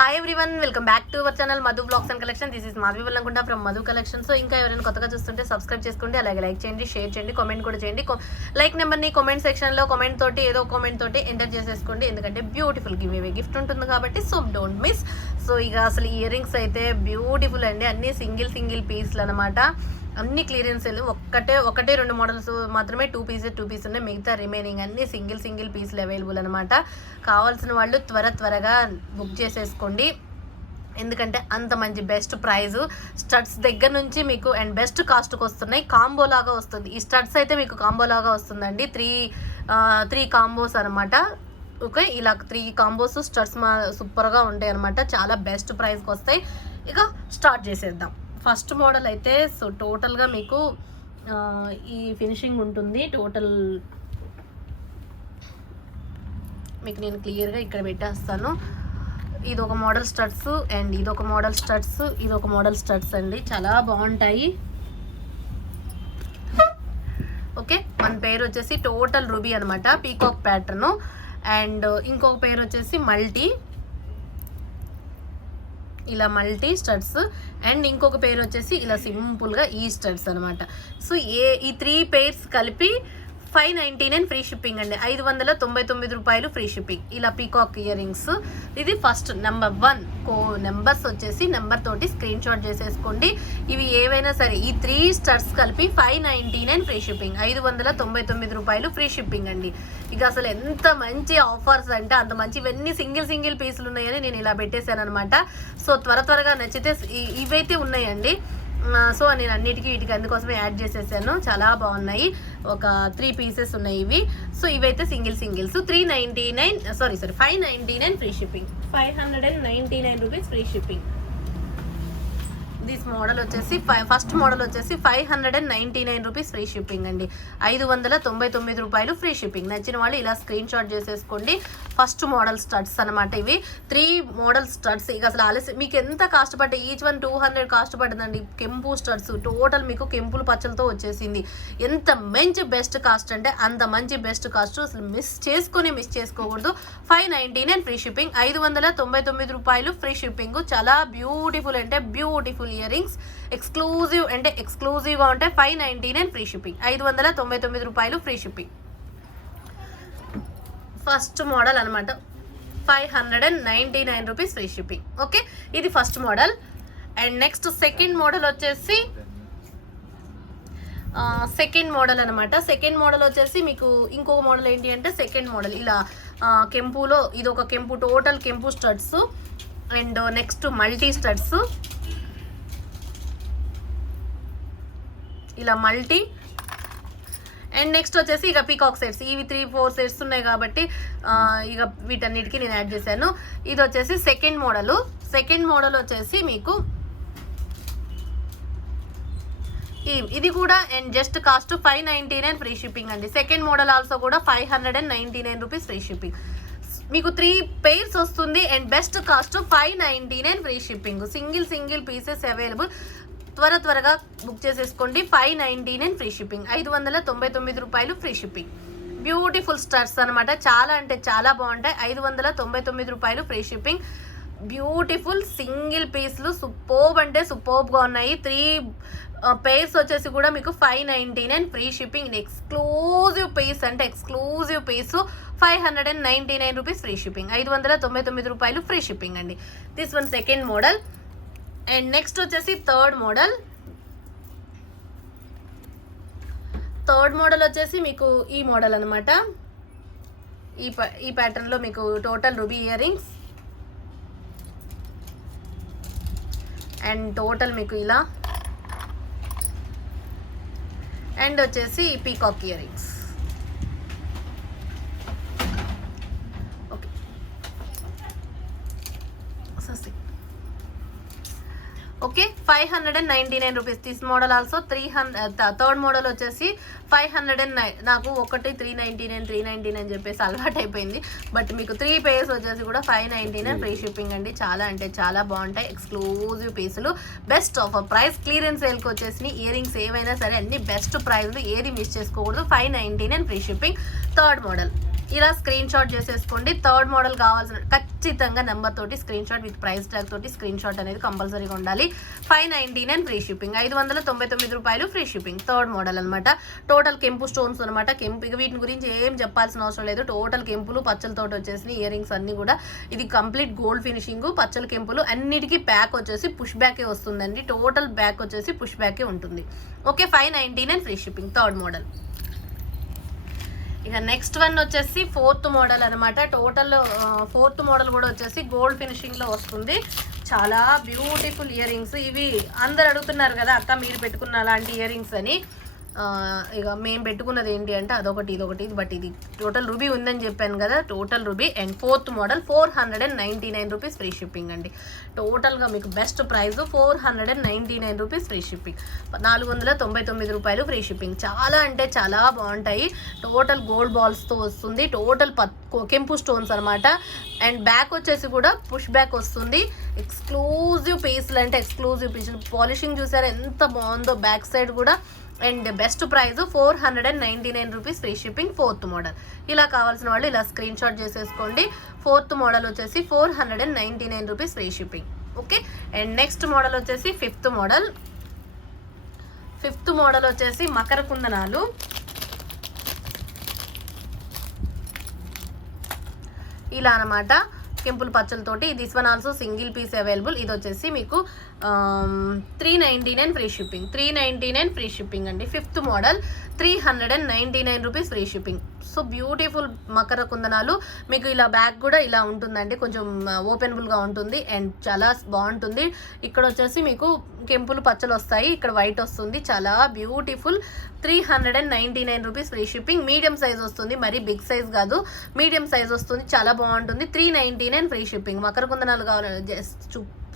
Hi everyone, welcome back to our channel Madhu blogs and collection. This is Madhavi Vallankunta from Madhu collection. So ఇంకా ఎవరైనా కొత్తగా చూస్తుంటే subscribe చేసుకోండి, అలాగే లైక్ చేయండి, షేర్ చేయండి, కామెంట్ కూడా చేయండి. లైక్ నెంబర్ని కామెంట్ సెక్షన్లో కామెంట్ తోటి ఏదో కామెంట్ తోటి ఎంటర్ చేసేసుకోండి, ఎందుకంటే బ్యూటిఫుల్ గివ్ అవే గిఫ్ట్ ఉంటుంది కాబట్టి. So don't miss. సో ఇక అసలు ఇయర్ రింగ్స్ అయితే బ్యూటిఫుల్ అండి, అన్ని సింగిల్ పీస్లు అనమాట. అన్ని క్లియరెన్స్ ఒకటే రెండు మోడల్స్ మాత్రమే టూ పీస్ ఉన్నాయి, మిగతా రిమైనింగ్ అన్ని సింగిల్ పీస్లు అవైలబుల్ అనమాట. కావాల్సిన వాళ్ళు త్వరగా బుక్ చేసేసుకోండి, ఎందుకంటే అంత మంచి బెస్ట్ ప్రైజ్. స్టడ్స్ దగ్గర నుంచి మీకు అండ్ బెస్ట్ కాస్ట్కి వస్తున్నాయి. కాంబో లాగా వస్తుంది ఈ స్టడ్స్ అయితే, మీకు కాంబో లాగా వస్తుందండి. త్రీ కాంబోస్ అనమాట. ఓకే, ఇలా 3 కాంబోస్ స్టడ్స్ సూపర్గా ఉంటాయి అనమాట, చాలా బెస్ట్ ప్రైస్కి వస్తాయి. ఇక స్టార్ట్ చేసేద్దాం. ఫస్ట్ మోడల్ అయితే సో టోటల్గా మీకు ఈ ఫినిషింగ్ ఉంటుంది. టోటల్ మీకు నేను క్లియర్గా ఇక్కడ పెట్టేస్తాను. ఇది ఒక మోడల్ స్టడ్స్ అండ్ ఇదొక మోడల్ స్టడ్స్, ఇదొక మోడల్ స్టడ్స్ అండి, చాలా బాగుంటాయి. ఓకే, మన పేరు వచ్చేసి టోటల్ రూబీ అనమాట, పీకాక్ ప్యాటర్న్. అండ్ ఇంకొక పేరు వచ్చేసి ఇలా మల్టీ స్టడ్స్. అండ్ ఇంకొక పేరు వచ్చేసి ఇలా సింపుల్గా ఈ స్టడ్స్ అనమాట. సో ఈ 3 పేర్స్ కలిపి 599 ఫ్రీ షిప్పింగ్ అండి, 599 రూపాయలు ఫ్రీ షిప్పింగ్. ఇలా పీకాక్ ఇయర్ రింగ్స్. ఇది ఫస్ట్ నెంబర్ 1. నెంబర్స్ వచ్చేసి నెంబర్ తోటి స్క్రీన్ షాట్ చేసేసుకోండి. ఇవి ఏవైనా సరే ఈ 3 స్టడ్స్ కలిపి 599 ఫ్రీ షిప్పింగ్, 599 రూపాయలు ఫ్రీ షిప్పింగ్ అండి. ఇక అసలు ఎంత మంచి ఆఫర్స్ అంటే అంత మంచి. ఇవన్నీ సింగిల్ పీసులు ఉన్నాయని నేను ఇలా పెట్టేశాను అనమాట. సో త్వరగా నచ్చితే ఇవైతే ఉన్నాయండి. సో నేను వీటికి అందుకోసమే యాడ్ చేసేసాను, చాలా బాగున్నాయి. ఒక 3 పీసెస్ ఉన్నాయి ఇవి. సో ఇవైతే singles 599 free shipping, 599 rupees free shipping. This model వచ్చేసి ఫస్ట్ మోడల్ వచ్చేసి 599 రూపీస్ ఫ్రీ షిప్పింగ్ అండి, 599 రూపాయలు ఫ్రీ షిప్పింగ్. నచ్చిన వాళ్ళు ఇలా స్క్రీన్ షాట్ చేసేసుకోండి. ఫస్ట్ మోడల్ స్టడ్స్ అనమాట ఇవి, 3 మోడల్ స్టడ్స్. ఇక అసలు ఆలస్యం, మీకు ఎంత కాస్ట్ పడ్డాయి, ఈచ్ వన్ 200 కాస్ట్ పడుతుందండి. కెంపు స్టడ్స్ టోటల్ మీకు కెంపులు పచ్చలతో వచ్చేసింది. ఎంత మంచి బెస్ట్ కాస్ట్ అంటే అంత మంచి బెస్ట్ కాస్ట్, అసలు మిస్ చేసుకోకూడదు. 599 ఫ్రీ షిప్పింగ్, 599 రూపాయలు ఫ్రీ షిప్పింగ్. చాలా బ్యూటిఫుల్ అంటే బ్యూటిఫుల్ ఇయర్ రింగ్స్, ఎక్స్క్లూజివ్ అంటే ఎక్స్క్లూజివ్గా ఉంటాయి. 599 ఫ్రీ షిప్పింగ్, 599 రూపాయలు ఫ్రీ షిప్పింగ్. ఫస్ట్ మోడల్ అనమాట, 599 రూపీస్ ఫ్రీ షిప్పింగ్. ఓకే, ఇది first model. And next second model వచ్చేసి అనమాట. సెకండ్ మోడల్ వచ్చేసి మీకు ఇంకొక మోడల్ ఏంటి అంటే, సెకండ్ మోడల్ ఇలా కెంపులో, ఇది ఒక కెంపు, టోటల్ కెంపు studs. And next multi studs, ఇలా మల్టీ. అండ్ నెక్స్ట్ వచ్చేసి ఇక పీకాక్ సెట్స్. ఇవి 3-4 సెట్స్ ఉన్నాయి కాబట్టి ఇక వీటన్నిటికీ నేను యాడ్ చేశాను. ఇది వచ్చేసి సెకండ్ మోడల్ వచ్చేసి మీకు ఇది కూడా and just cost 599 free shipping అండి. సెకండ్ మోడల్ ఆల్సో కూడా 599 రూపీస్ ఫ్రీ షిప్పింగ్. మీకు 3 పేర్స్ వస్తుంది and best cost 599 free shipping. Single pieces available, త్వరగా బుక్ చేసేసుకోండి. 599 ఫ్రీ షిప్పింగ్, 599 రూపాయలు ఫ్రీ షిప్పింగ్. బ్యూటిఫుల్ స్టడ్స్ అనమాట, చాలా అంటే చాలా బాగుంటాయి. 599 రూపాయలు ఫ్రీ షిప్పింగ్. బ్యూటిఫుల్ సింగిల్ పీస్లు సూపర్బ్ అంటే సూపర్బ్గా ఉన్నాయి. 3 పేర్స్ వచ్చేసి కూడా మీకు 599 ఫ్రీ షిప్పింగ్. ఎక్స్క్లూజివ్ పీస్ అంటే exclusive piece, 599 rupees free shipping, 599 రూపాయలు ఫ్రీ షిప్పింగ్ అండి. This one second model. And next వచ్చేసి థర్డ్ మోడల్ వచ్చేసి మీకు ఈ మోడల్ అనమాట. ఈ ప్యాటర్న్లో మీకు total ruby earrings and total మీకు ఇలా, అండ్ వచ్చేసి peacock earrings. Okay, 599 rupees. This model also 300. Third model వచ్చేసి 509. నాకు ఒకటి 399 చెప్పేసి అలవాటు అయిపోయింది. బట్ మీకు 3 పేర్స్ వచ్చేసి కూడా 599 ఫ్రీ షిప్పింగ్ అండి. చాలా అంటే చాలా బాగుంటాయి, ఎక్స్క్లూజివ్ పీసులు, బెస్ట్ ఆఫర్ ప్రైస్. క్లియరెన్స్ సేల్కి వచ్చేసి ఇయర్ రింగ్స్ ఏవైనా సరే అన్ని బెస్ట్ ప్రైస్లు, ఏది మిస్ చేసుకోకూడదు. 599 ఫ్రీ షిప్పింగ్. థర్డ్ మోడల్ ఇలా స్క్రీన్ షాట్ చేసేసుకోండి. థర్డ్ మోడల్ కావాల్సిన ఖచ్చితంగా నెంబర్ తోటి screen shot with price tag తోటి స్క్రీన్ షాట్ అనేది కంపల్సరీగా ఉండాలి. 599 ఫ్రీ షిప్పింగ్, 599 రూపాయలు ఫ్రీ షిప్పింగ్. థర్డ్ మోడల్ అనమాట. టోటల్ కెంపు స్టోన్స్ అనమాట. కెంపు వీటి గురించి ఏం చెప్పాల్సిన అవసరం లేదు. టోటల్ కెంపులు పచ్చలతోటి వచ్చేసి ఇయర్ రింగ్స్ అన్ని కూడా ఇది కంప్లీట్ గోల్డ్ ఫినిషింగ్, పచ్చల కెంపులు అన్నిటికీ ప్యాక్ వచ్చేసి పుష్ బ్యాకే వస్తుందండి. టోటల్ బ్యాక్ వచ్చేసి పుష్ బ్యాకే ఉంటుంది. Okay, 599 free shipping. Third model. ఇక నెక్స్ట్ వన్ వచ్చేసి ఫోర్త్ మోడల్ అనమాట. టోటల్ ఫోర్త్ మోడల్ కూడా వచ్చేసి గోల్డ్ ఫినిషింగ్ లో వస్తుంది. చాలా బ్యూటిఫుల్ ఇయర్ రింగ్స్. ఇవి అందరు అడుగుతున్నారు కదా అక్క మీరు పెట్టుకున్న అలాంటి ఇయర్ రింగ్స్ అని. ఇక మేము పెట్టుకున్నది ఏంటి అంటే అదొకటి ఇదొకటి, బట్ ఇది టోటల్ రూబీ ఉందని చెప్పాను కదా, total ruby. And fourth model 499 rupees free shipping అండి. టోటల్గా మీకు best price 499 rupees free shipping, 499 రూపాయలు ఫ్రీ షిప్పింగ్. చాలా అంటే చాలా బాగుంటాయి. టోటల్ గోల్డ్ బాల్స్తో వస్తుంది. టోటల్ కెంపు స్టోన్స్ అనమాట. అండ్ బ్యాక్ వచ్చేసి కూడా పుష్ బ్యాక్ వస్తుంది. ఎక్స్క్లూజివ్ పీస్లు అంటే ఎక్స్క్లూజివ్ పీసులు. పాలిషింగ్ చూసారా ఎంత బాగుందో బ్యాక్ సైడ్ కూడా. And best price 499 rupees free shipping. Fourth model. ఇలా కావాల్సిన వాళ్ళు ఇలా స్క్రీన్ షాట్ చేసేసుకోండి. ఫోర్త్ మోడల్ వచ్చేసి 499 rupees free shipping. Okay, and next model వచ్చేసి ఫిఫ్త్ మోడల్. ఫిఫ్త్ మోడల్ వచ్చేసి మకర కుందనాలు. ఇలా అనమాట కెంపుల్ పచ్చలతోటి. This one also single piece available. ఇది వచ్చేసి మీకు 399 ఫ్రీ షిప్పింగ్. 399 ఫ్రీ షిప్పింగ్ అండి. Fifth model 399 rupees free shipping. So beautiful Makar కుందనాలు. మీకు ఇలా బ్యాక్ కూడా ఇలా ఉంటుందండి, కొంచెం ఓపెనబుల్గా ఉంటుంది అండ్ చాలా బాగుంటుంది. ఇక్కడ వచ్చేసి మీకు కెంపులు పచ్చలు వస్తాయి, ఇక్కడ వైట్ వస్తుంది. చాలా beautiful. 399 rupees free shipping. Medium size వస్తుంది, మరి బిగ్ సైజ్ కాదు, మీడియం సైజ్ వస్తుంది. చాలా బాగుంటుంది. 399 ఫ్రీ షిప్పింగ్. మకర కుందనాలు కావాలి,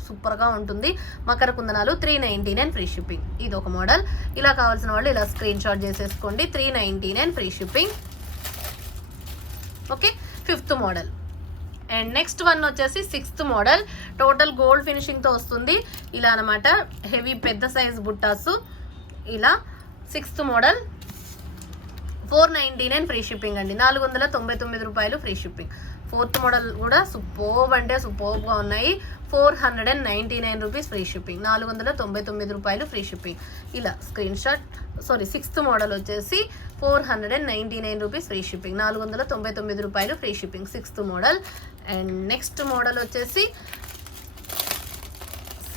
సూపర్గా ఉంటుంది. Makar కుందనాలు 399 free shipping. ఇది ఒక మోడల్. ఇలా కావాల్సిన వాళ్ళు ఇలా స్క్రీన్ షాట్ చేసేసుకోండి. 399 free shipping. Okay, fifth model. And next one వచ్చేసి సిక్స్త్ మోడల్. టోటల్ గోల్డ్ ఫినిషింగ్తో వస్తుంది. ఇలా అనమాట హెవీ పెద్ద సైజ్ బుట్టాసు. ఇలా సిక్స్త్ మోడల్ 499 ఫ్రీ షిప్పింగ్ అండి. 499 రూపాయలు ఫ్రీ షిప్పింగ్. ఫోర్త్ మోడల్ కూడా సూపర్బ్ అంటే సూపర్బ్గా ఉన్నాయి. 499 రూపీస్ ఫ్రీ షిప్పింగ్. 499 రూపాయలు ఫ్రీ షిప్పింగ్. ఇలా స్క్రీన్ షాట్. సిక్స్త్ మోడల్ వచ్చేసి 499 రూపీస్ ఫ్రీ షిప్పింగ్. 499 రూపాయలు free shipping. Sixth model. And next model వచ్చేసి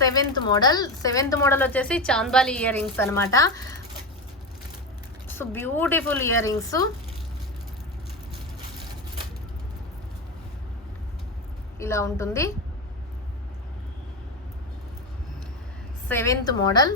సెవెంత్ మోడల్. సెవెంత్ మోడల్ వచ్చేసి చాంద్బాలి ఇయర్ రింగ్స్ అనమాట. So beautiful ear rings. ఇలా ఉంటుంది seventh model.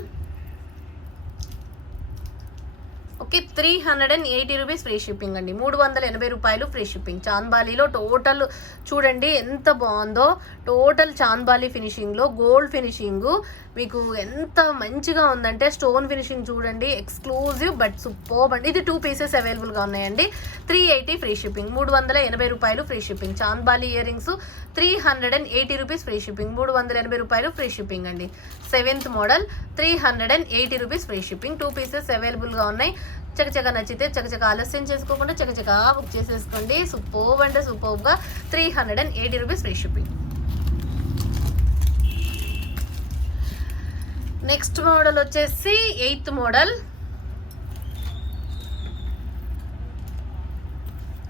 Okay, 380 rupees free shipping అండి. 380 రూపాయలు ఫ్రీ షిప్పింగ్. చాంద్బాలీలో టోటల్ చూడండి ఎంత బాగుందో. టోటల్ చాంద్బాలీ ఫినిషింగ్లో గోల్డ్ ఫినిషింగ్ మీకు ఎంత మంచిగా ఉందంటే స్టోన్ ఫినిషింగ్ చూడండి, ఎక్స్క్లూజివ్ బట్ సూపర్బ్ అండి. ఇది 2 పీసెస్ అవైలబుల్గా ఉన్నాయండి. 380 ఫ్రీ షిప్పింగ్. 380 రూపాయలు free shipping. Chandbali earrings 380 rupees free shipping. 380 రూపాయలు ఫ్రీ షిప్పింగ్ అండి. Seventh model 380 rupees free shipping. 2 pieces అవైలబుల్గా ఉన్నాయి. చకచక నచ్చితే చకచక ఆలస్యం చేసుకోకుండా చకచక బుక్ చేసేసుకోండి. సూపర్బ్ అంటే సూపర్బ్గా 380 rupees free shipping. Next model వచ్చేసి ఎయిత్ మోడల్.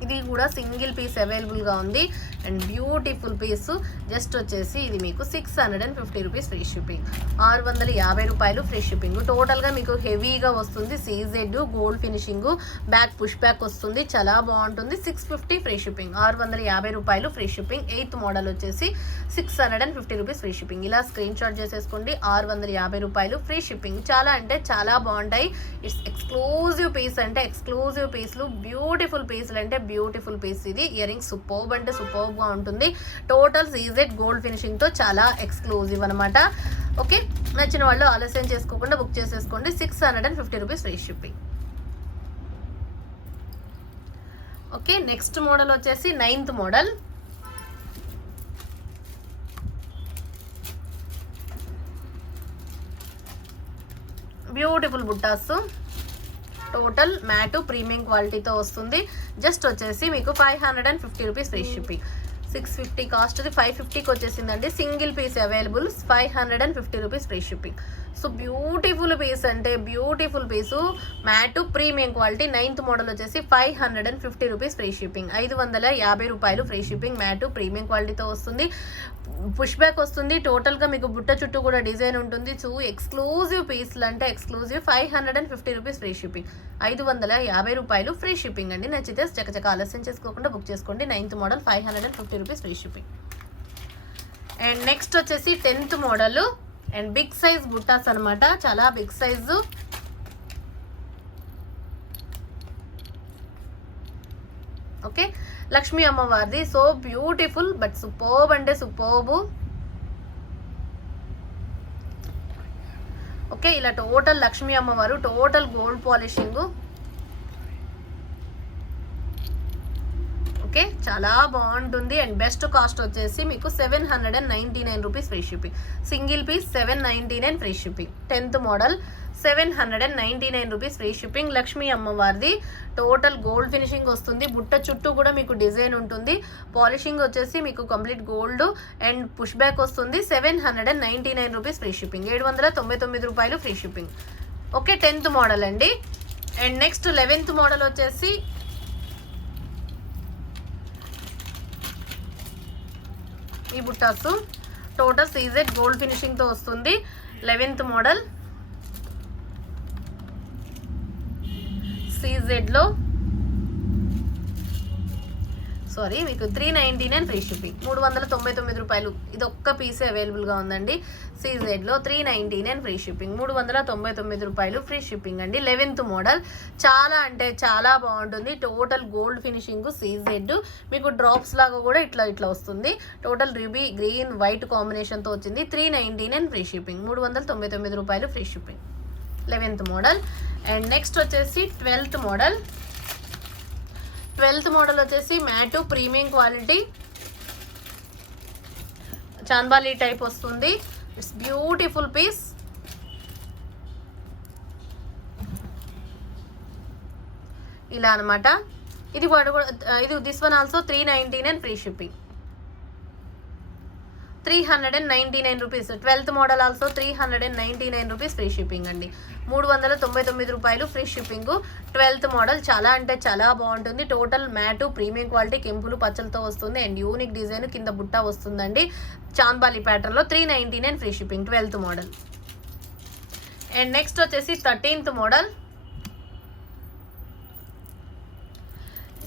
ఇది కూడా సింగిల్ పీస్ అవైలబుల్గా ఉంది అండ్ బ్యూటిఫుల్ పీస్. జస్ట్ వచ్చేసి ఇది మీకు 650 రూపీస్ ఫ్రీ షిప్పింగ్. 650 రూపాయలు ఫ్రీ షిప్పింగ్. టోటల్గా మీకు హెవీగా వస్తుంది. CZ gold finishing, back push back వస్తుంది. చాలా బాగుంటుంది. 650 ఫ్రీ షిప్పింగ్. 650 రూపాయలు ఫ్రీ షిప్పింగ్. ఎయిత్ మోడల్ వచ్చేసి 650 రూపీస్ ఫ్రీ షిప్పింగ్. ఇలా స్క్రీన్ షాట్ చేసేసుకోండి. 650 రూపాయలు ఫ్రీ షిప్పింగ్. చాలా అంటే చాలా బాగుంటాయి. ఇట్స్ ఎక్స్క్లూజివ్ పీస్ అంటే ఎక్స్క్లూజివ్ పీస్లు, బ్యూటిఫుల్ పీస్లు అంటే బ్యూటిఫుల్ పీస్. ఇది ఇయర్ రింగ్స్ సూపర్బ్ అంటే సూపర్బ్గా ఉంటుంది. టోటల్ సీజెడ్ గోల్డ్ ఫినిషింగ్తో చాలా ఎక్స్క్లూజివ్ అనమాట. ఓకే, నచ్చిన వాళ్ళు ఆలస్యం చేసుకోకుండా బుక్ చేసేసుకోండి. 650 rupees free shipping. Okay, next model వచ్చేసి నైన్త్ మోడల్. బ్యూటిఫుల్ బుట్టాస్. టోటల్ మ్యాటు ప్రీమియం క్వాలిటీతో వస్తుంది. జస్ట్ వచ్చేసి మీకు 550 రూపీస్ ఫ్రీ షిప్పింగ్. 650 కాస్ట్, 550కి వచ్చేసిందండి. Single piece available, 550 rupees free shipping. So beautiful piece అంటే beautiful piece, matte premium quality. 9th model వచ్చేసి 550 రూపీస్ ఫ్రీ షిప్పింగ్. 550 రూపాయలు ఫ్రీ షిప్పింగ్. మ్యాటు ప్రీమియం క్వాలిటీతో వస్తుంది, పుష్ బ్యాక్ వస్తుంది. టోటల్గా మీకు బుట్ట చుట్టూ కూడా డిజైన్ ఉంటుంది. సో ఎక్స్క్లూజివ్ పీస్లు అంటే ఎక్స్క్లూజివ్. 550 rupees free shipping. 550 రూపాయలు ఫ్రీ షిప్పింగ్ అండి. నచ్చితే చకచక ఆలస్యం చేసుకోకుండా బుక్ చేసుకోండి. 9th model 550 rupees free shipping. And next వచ్చేసి 10th model and big size బుట్టాస్ అనమాట, చాలా బిగ్ సైజు. ఓకే, లక్ష్మీ అమ్మవారిది. సో బ్యూటిఫుల్ బట్ సూపర్బ్ అంటే సూపర్బ్. ఓకే, ఇలా టోటల్ లక్ష్మీ అమ్మవారు, టోటల్ గోల్డ్ పాలిషింగ్. ఓకే, చాలా బాగుంటుంది. అండ్ బెస్ట్ కాస్ట్ వచ్చేసి మీకు 799 rupees free shipping. Single piece 799 free shipping. 10th model 799 rupees free shipping. Lakshmi అమ్మవారిది టోటల్ గోల్డ్ ఫినిషింగ్ వస్తుంది. బుట్ట చుట్టూ కూడా మీకు డిజైన్ ఉంటుంది. పాలిషింగ్ వచ్చేసి మీకు complete gold and push back వస్తుంది. 799 రూపీస్ ఫ్రీ షిప్పింగ్. 799 రూపాయలు free shipping. Okay, 10th model అండి. అండ్ నెక్స్ట్ 11th మోడల్ వచ్చేసి ఈ బుట్టాస్ టోటల్ సీజెడ్ గోల్డ్ ఫినిషింగ్తో వస్తుంది. 11th మోడల్ సీజెడ్లో మీకు 399 ఫ్రీ షిప్పింగ్. 399 రూపాయలు. ఇది ఒక్క పీసే అవైలబుల్గా ఉందండి. సీజెడ్లో 399 ఫ్రీ షిప్పింగ్. 399 రూపాయలు ఫ్రీ షిప్పింగ్ అండి. 11th మోడల్ చాలా అంటే చాలా బాగుంటుంది. Total gold finishing CZ. మీకు డ్రాప్స్ లాగా కూడా ఇట్లా వస్తుంది. టోటల్ రూబీ గ్రీన్ వైట్ కాంబినేషన్తో వచ్చింది. 399 ఫ్రీ షిప్పింగ్. 399 రూపాయలు free shipping. 11th model. And next వచ్చేసి 12th మోడల్. 12th మోడల్ వచ్చేసి మ్యాటు ప్రీమియం క్వాలిటీ చాంబాలి టైప్ వస్తుంది. It's beautiful piece. ఇలా అనమాట. ఇది this one also 399 free shipping. 399 rupees. 12th model also 399 rupees free shipping అండి. 399 రూపాయలు ఫ్రీ షిప్పింగ్. 12th మోడల్ చాలా అంటే చాలా బాగుంటుంది. టోటల్ మ్యాటు ప్రీమియం క్వాలిటీ కెంపులు పచ్చలతో వస్తుంది. అండ్ యూనిక్ డిజైన్ కింద బుట్ట వస్తుందండి. చాంబాలి ప్యాటర్న్లో 399 free shipping. 12th model. And next వచ్చేసి 13th model.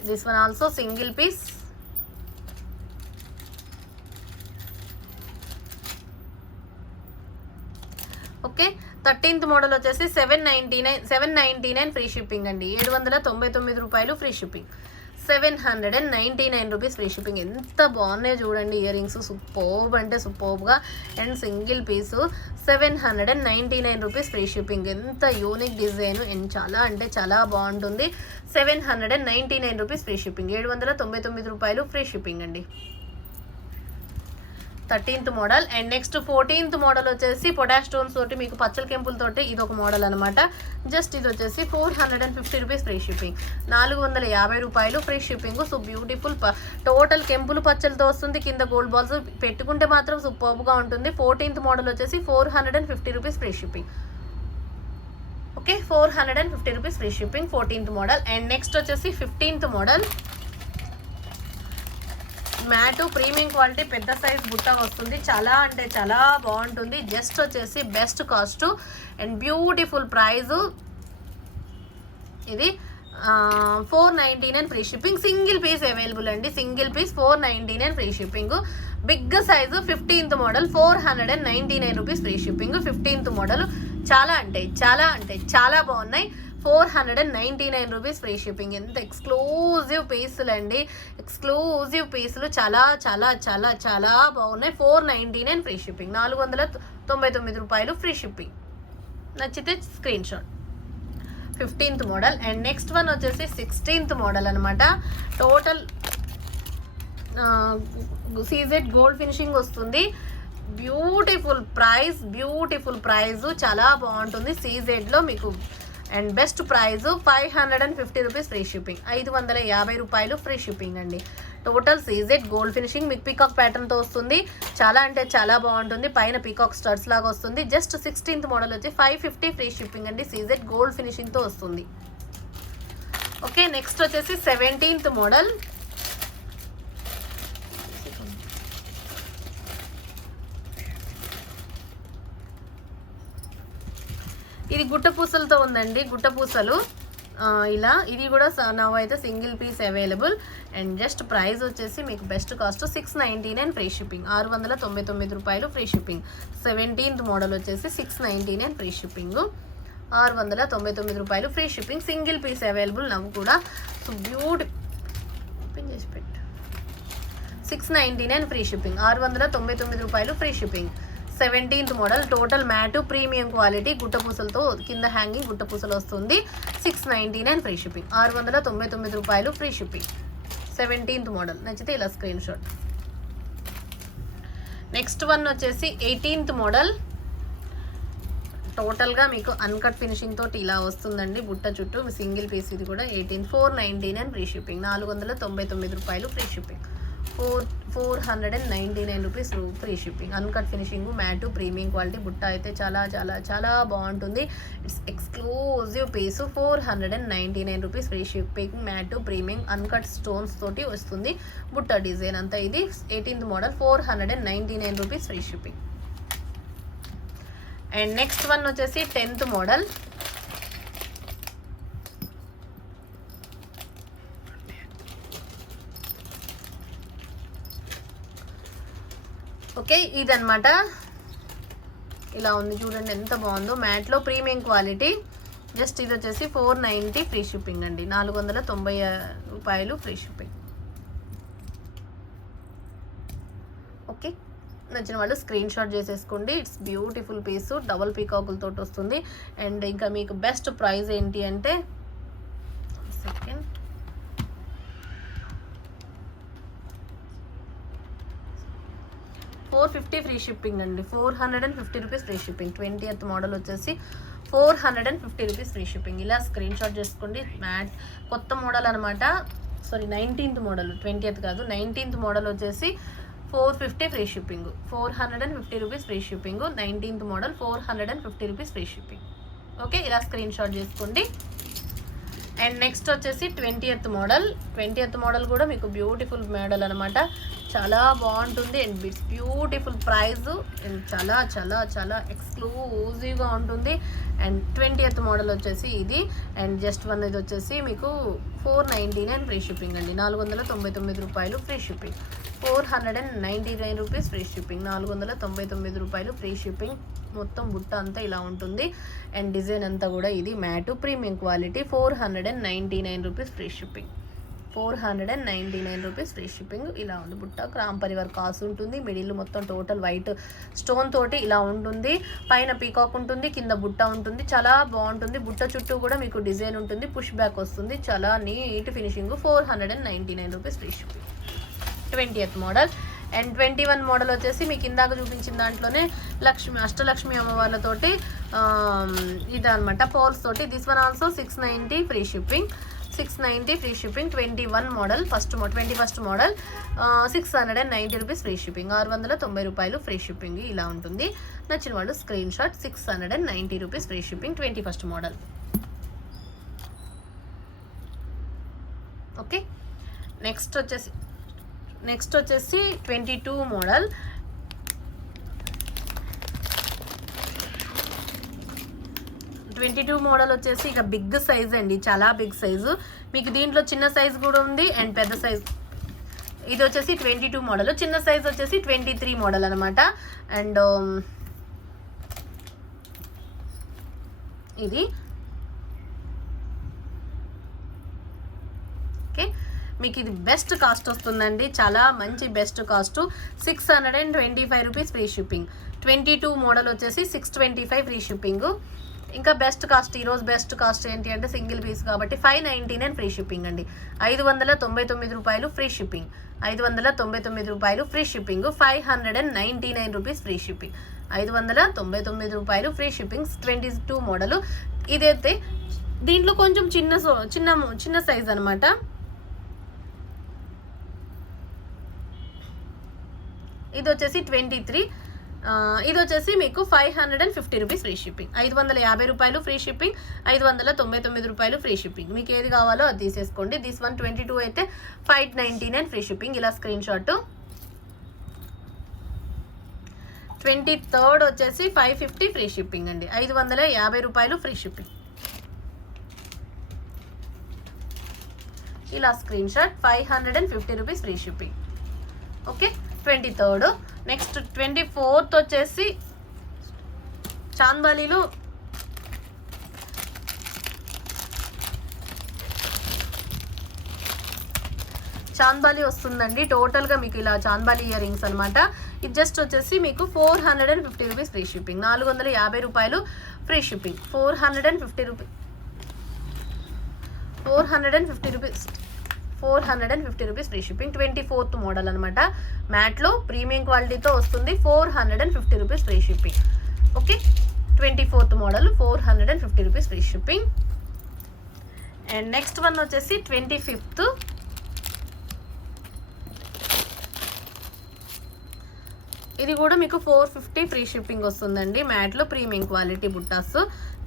This one also single piece. Okay, 13th model వచ్చేసి 799 ఫ్రీ షిప్పింగ్ అండి. 799 రూపాయలు free shipping. 799 rupees free shipping. ఎంత బాగున్నాయో చూడండి ఇయర్ రింగ్స్. సూపర్బ్ అంటే సూపర్బ్గా. And single piece 799 rupees free shipping. ఎంత యూనిక్ డిజైన్ అండ్ చాలా అంటే చాలా బాగుంటుంది. 799 రూపీస్ ఫ్రీ షిప్పింగ్. 799 రూపాయలు ఫ్రీ షిప్పింగ్ అండి. 13th model. And next 14th model వచ్చేసి పొటాష్ స్టోన్స్ తోటి మీకు పచ్చల కెంపులతోటి ఇది ఒక మోడల్ అనమాట. జస్ట్ ఇది వచ్చేసి 450 రూపీస్ ఫ్రీ షిప్పింగ్. 450 రూపాయలు free shipping. So beautiful total కెంపులు పచ్చలతో వస్తుంది. కింద గోల్డ్ బాల్స్ పెట్టుకుంటే మాత్రం సూపర్గా ఉంటుంది. 14th మోడల్ వచ్చేసి 450 rupees free shipping. Okay, 450 rupees free shipping. 14th model. And next వచ్చేసి 15th model. Matte premium quality పెద్ద సైజ్ బుట్ట వస్తుంది. చాలా అంటే చాలా బాగుంటుంది. జస్ట్ వచ్చేసి best cost and beautiful price. ఇది 499 free shipping. Single piece available అండి. Single piece 499 free shipping. Big size 15th model 499 rupees free shipping. 15th model చాలా అంటే చాలా బాగున్నాయి. 499 రూపీస్ ఫ్రీ షిప్పింగ్. ఎంత ఎక్స్క్లూజివ్ పీసులు అండి. ఎక్స్క్లూజివ్ పీసులు చాలా చాలా చాలా చాలా బాగున్నాయి. 499 ఫ్రీ షిప్పింగ్. 499 రూపాయలు ఫ్రీ షిప్పింగ్. నచ్చితే screen shot. 15th model. And next one వచ్చేసి 16th మోడల్ అనమాట. టోటల్ సీజెడ్ గోల్డ్ ఫినిషింగ్ వస్తుంది. బ్యూటిఫుల్ ప్రైస్ చాలా బాగుంటుంది. సీజెడ్లో మీకు and best price 550 rupees free shipping, 550 రూపాయలు ఫ్రీ షిప్పింగ్ అండి. టోటల్ సీజెడ్ గోల్డ్ ఫినిషింగ్ మీకు పీకాక్ ప్యాటర్న్తో వస్తుంది. చాలా అంటే చాలా బాగుంటుంది. పైన పీకాక్ స్టడ్స్ లాగా వస్తుంది. జస్ట్ 16th మోడల్ వచ్చి 550 ఫ్రీ షిప్పింగ్ అండి. సీజెడ్ గోల్డ్ ఫినిషింగ్తో వస్తుంది. ఓకే, నెక్స్ట్ వచ్చేసి 17th మోడల్. ఇది గుట్ట పూసలతో ఉందండి. గుట్ట పూసలు ఇలా, ఇది కూడా నవ్ అయితే single piece available. And just price వచ్చేసి మీకు బెస్ట్ కాస్ట్ 699 ఫ్రీ షిప్పింగ్, 699 రూపాయలు ఫ్రీ షిప్పింగ్. 17th మోడల్ వచ్చేసి 699 ఫ్రీ షిప్పింగ్, 699 రూపాయలు free shipping. Single piece available now కూడా. సో ఓపెన్ చేసి పెట్టు. 699 ఫ్రీ షిప్పింగ్, 699 రూపాయలు free shipping. 17th model total matte premium quality గుట్టపూసలతో కింద హ్యాంగింగ్ గుట్టపూసలు వస్తుంది. 699 ఫ్రీ షిప్పింగ్, 699 రూపాయలు ఫ్రీ షిప్పింగ్. 17th మోడల్ నచ్చితే ఇలా స్క్రీన్ షాట్. నెక్స్ట్ వన్ వచ్చేసి 18th మోడల్. టోటల్గా మీకు అన్కట్ ఫినిషింగ్ తోటి ఇలా వస్తుందండి. బుట్ట చుట్టూ సింగిల్ పీస్. ఇది కూడా 18, 499 ఫ్రీ షిప్పింగ్, 499 రూపాయలు free shipping. 499 rupees free shipping. Uncut finishing matte premium quality బుట్ట అయితే చాలా చాలా చాలా బాగుంటుంది. It's exclusive piece. 499 rupees free shipping. Matte premium uncut stones తోటి వస్తుంది బుట్ట డిజైన్ అంతా. ఇది 18th model 499 rupees free shipping. And next one వచ్చేసి 10th మోడల్. ఓకే, ఇదన్నమాట. ఇలా ఉంది చూడండి ఎంత బాగుందో. మ్యాట్లో ప్రీమియం క్వాలిటీ. జస్ట్ ఇది వచ్చేసి 490 ఫ్రీ షిప్పింగ్ అండి, 490 రూపాయలు ఫ్రీ షిప్పింగ్. ఓకే, నచ్చిన వాళ్ళు స్క్రీన్ షాట్ చేసేసుకోండి. ఇట్స్ బ్యూటిఫుల్ పీస్, డబల్ పీకాకులతో వస్తుంది. అండ్ ఇంకా మీకు బెస్ట్ ప్రైస్ ఏంటి అంటే సెకండ్ 450 ఫ్రీ షిప్పింగ్ అండి, 450 rupees free shipping. 20th model వచ్చేసి 450 రూపీస్ ఫ్రీ షిప్పింగ్. ఇలా స్క్రీన్ షాట్ చేసుకోండి. మ్యాట్ కొత్త మోడల్ అనమాట. సారీ 19th మోడల్, 20th కాదు. 19th మోడల్ వచ్చేసి 450 free shipping, 450 rupees free shipping. 19th model 450 rupees free shipping. Okay, ఇలా screen shot చేసుకోండి. And next వచ్చేసి 20th మోడల్. 20th మోడల్ కూడా మీకు బ్యూటిఫుల్ మోడల్ అనమాట. చాలా బాగుంటుంది. And it's beautiful price. And చాలా చాలా చాలా ఎక్స్క్లూజివ్గా ఉంటుంది. అండ్ 20th మోడల్ వచ్చేసి ఇది. అండ్ జస్ట్ వన్ ఇది వచ్చేసి మీకు 499 ఫ్రీ షిప్పింగ్ అండి, 499 రూపాయలు free shipping. 499 rupees free shipping, 499 రూపాయలు ఫ్రీ షిప్పింగ్. మొత్తం బుట్ట అంతా ఇలా ఉంటుంది. అండ్ డిజైన్ అంతా కూడా ఇది mat premium quality. 499 rupees free shipping, 499 rupees free shipping. ఇలా ఉంది బుట్ట. క్రాంపరి వర్క్ కాసు ఉంటుంది. మిడిల్ మొత్తం టోటల్ వైట్ స్టోన్ తోటి ఇలా ఉంటుంది. పైన పీకాక్ ఉంటుంది, కింద బుట్ట ఉంటుంది. చాలా బాగుంటుంది. బుట్ట చుట్టూ కూడా మీకు డిజైన్ ఉంటుంది. పుష్ బ్యాక్ వస్తుంది. చాలా neat finishing. 499 rupees free shipping. 20th model. And 21 model వచ్చేసి మీకు ఇందాక చూపించిన దాంట్లోనే అష్టలక్ష్మి అమ్మవార్లతోటి ఇదనమాట, పోల్స్ తోటి. This one also 690 free shipping, 690 free shipping. 21 model 21st model 690 rupees free shipping, 690 రూపాయలు ఫ్రీ షిప్పింగ్. ఇలా ఉంటుంది. నచ్చిన వాళ్ళు screen shot. 690 rupees free shipping. 21st model. Okay, next వచ్చేసి 22 మోడల్. 22 మోడల్ వచ్చేసి ఇక బిగ్ సైజ్ అండి, చాలా బిగ్ సైజు. మీకు దీంట్లో చిన్న సైజ్ కూడా ఉంది అండ్ పెద్ద సైజ్. ఇది వచ్చేసి 22 మోడల్. చిన్న సైజ్ వచ్చేసి 23 మోడల్ అనమాట. అండ్ ఇది ఓకే, మీకు ఇది బెస్ట్ కాస్ట్ వస్తుందండి. చాలా మంచి best cost. 625 rupees free shipping. 22 model వచ్చేసి 625 ఫ్రీ షిప్పింగ్. ఇంకా బెస్ట్ కాస్ట్, ఈరోజు బెస్ట్ కాస్ట్ ఏంటి అంటే సింగిల్ పీస్ కాబట్టి 599 ఫ్రీ షిప్పింగ్ అండి, 599 రూపాయలు ఫ్రీ షిప్పింగ్, 599 రూపాయలు free shipping. 599 rupees free shipping, 599 రూపాయలు ఫ్రీ షిప్పింగ్. 22 మోడలు. ఇదైతే దీంట్లో కొంచెం చిన్న సైజ్ అనమాట. ఇది వచ్చేసి 23. ఇది వచ్చేసి మీకు 550 రూపీస్ ఫ్రీ షిప్పింగ్. 550 రూపాయలు ఫ్రీ షిప్పింగ్, 599 రూపాయలు ఫ్రీ షిప్పింగ్. మీకు ఏది కావాలో అది తీసేసుకోండి. దిస్ 122 అయితే 599 ఫ్రీ షిప్పింగ్. ఇలా స్క్రీన్ షాట్. 23rd వచ్చేసి 550 ఫ్రీ షిప్పింగ్ అండి. 550 రూపాయలు ఫ్రీ షిప్పింగ్. ఇలా screen shot. 550 rupees free shipping. Okay, 23rd. Next 24th వచ్చేసి చాంద్బాలీలు వస్తుందండి. టోటల్గా మీకు ఇలా చాంద్బాలి ఇయర్ రింగ్స్ అనమాట. ఇది జస్ట్ వచ్చేసి మీకు 450 రూపీస్ ఫ్రీ షిప్పింగ్. 450 రూపాయలు free shipping. 450 rupees 450 rupees free shipping. 24th model అనమాట. మ్యాట్లో ప్రీమియం క్వాలిటీతో వస్తుంది. 450 rupees free shipping. Okay, 24th model 450 rupees free shipping. And next one వచ్చేసి 25th. ఇది కూడా మీకు 450 ఫ్రీ షిప్పింగ్ వస్తుందండి. మ్యాట్లో ప్రీమియం క్వాలిటీ బుట్టాస్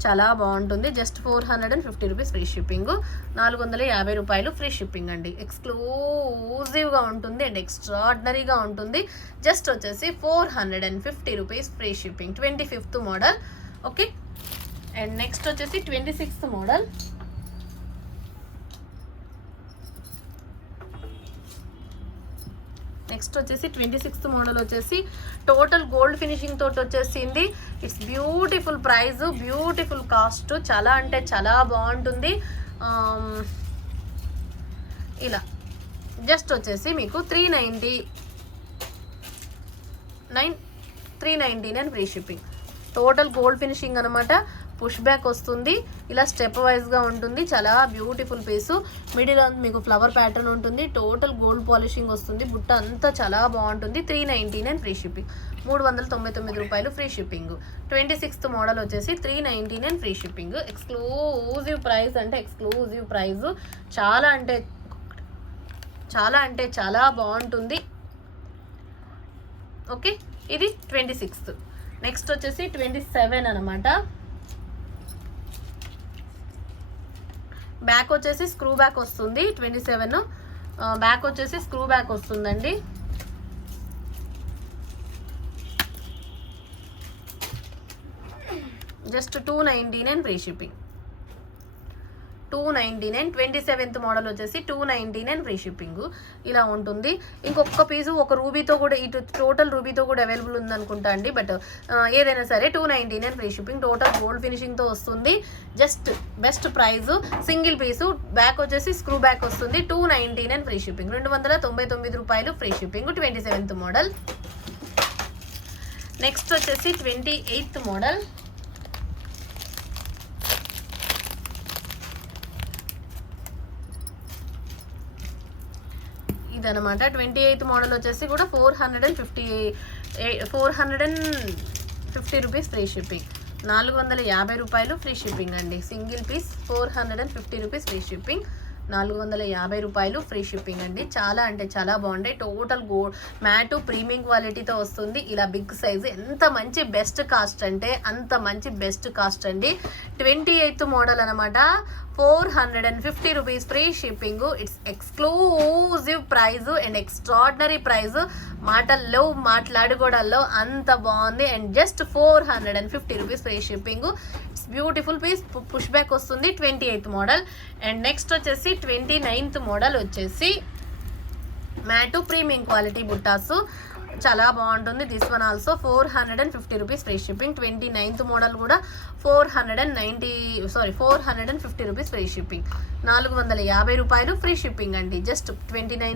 చాలా బాగుంటుంది. Just 450 rupees free shipping. 450 రూపాయలు ఫ్రీ షిప్పింగ్ అండి. ఎక్స్క్లూజివ్గా ఉంటుంది అండ్ ఎక్స్ట్రాడినరీగా ఉంటుంది. జస్ట్ వచ్చేసి 450 rupees free shipping. 25th model. Okay, and next వచ్చేసి 26th మోడల్. నెక్స్ట్ వచ్చేసి 26th మోడల్ వచ్చేసి టోటల్ గోల్డ్ ఫినిషింగ్ తోటి వచ్చేసింది. It's beautiful price, beautiful cost. చాలా అంటే చాలా బాగుంటుంది. ఇలా జస్ట్ వచ్చేసి మీకు 399 free shipping. Total gold finishing అనమాట. పుష్ బ్యాక్ వస్తుంది. ఇలా స్టెప్ వైజ్గా ఉంటుంది. చాలా బ్యూటిఫుల్ పీసు. మిడిల్ అంతా మీకు ఫ్లవర్ ప్యాటర్న్ ఉంటుంది. టోటల్ గోల్డ్ పాలిషింగ్ వస్తుంది. బుట్ట అంతా చాలా బాగుంటుంది. 399 ఫ్రీ షిప్పింగ్. 399 రూపాయలు ఫ్రీ షిప్పింగ్. 26th మోడల్ వచ్చేసి 399 ఫ్రీ షిప్పింగ్. ఎక్స్క్లూజివ్ ప్రైస్ అంటే ఎక్స్క్లూజివ్ ప్రైస్. చాలా అంటే చాలా బాగుంటుంది. ఓకే, ఇది 26th. నెక్స్ట్ వచ్చేసి 27 అనమాట. బ్యాక్ వచ్చేసి స్క్రూ బ్యాక్ వస్తుంది. 27 బ్యాక్ వచ్చేసి స్క్రూ బ్యాక్ వస్తుందండి. Just 299 free shipping. 299. 27th model వచ్చేసి 299 ఫ్రీ షిప్పింగ్. ఇలా ఉంటుంది. ఇంకొక పీసు ఒక రూబీతో కూడా, ఇటు టోటల్ రూబీతో కూడా అవైలబుల్ ఉందనుకుంటా అండి. బట్ ఏదైనా సరే 299 ఫ్రీ షిప్పింగ్. టోటల్ గోల్డ్ ఫినిషింగ్తో వస్తుంది. Just best price. సింగిల్ పీసు. బ్యాక్ వచ్చేసి స్క్రూ బ్యాక్ వస్తుంది. 299 ఫ్రీ షిప్పింగ్. 299 రూపాయలు free shipping. 27th model. Next వచ్చేసి 28th మోడల్. ఇదనమాట. 28th మోడల్ వచ్చేసి కూడా 450 రూపీస్ ఫ్రీ షిప్పింగ్. 450 రూపాయలు ఫ్రీ షిప్పింగ్ అండి. Single piece 450 rupees free shipping. 450 రూపాయలు ఫ్రీ షిప్పింగ్ అండి. చాలా అంటే చాలా బాగుంటాయి. టోటల్ గోల్డ్ మ్యాటు ప్రీమియం క్వాలిటీతో వస్తుంది. ఇలా బిగ్ సైజు. ఎంత మంచి బెస్ట్ కాస్ట్ అంటే అంత మంచి బెస్ట్ కాస్ట్ అండి. 28th మోడల్ అనమాట. 450 rupees free shipping. It's exclusive price and extraordinary price. మాటల్లో మాట్లాడుకోవడాల్లో అంత బాగుంది. And just 450 rupees free shipping. It's beautiful piece. Push back వస్తుంది. 28th model. అండ్ నెక్స్ట్ వచ్చేసి 29th మోడల్ వచ్చేసి మ్యాటు ప్రీమియం క్వాలిటీ బుట్టాసు. చాలా బాగుంటుంది. This one also 450 rupees free shipping. 29th model కూడా 450 రూపీస్ ఫ్రీ షిప్పింగ్. 450 రూపాయలు ఫ్రీ షిప్పింగ్ అండి. Just 29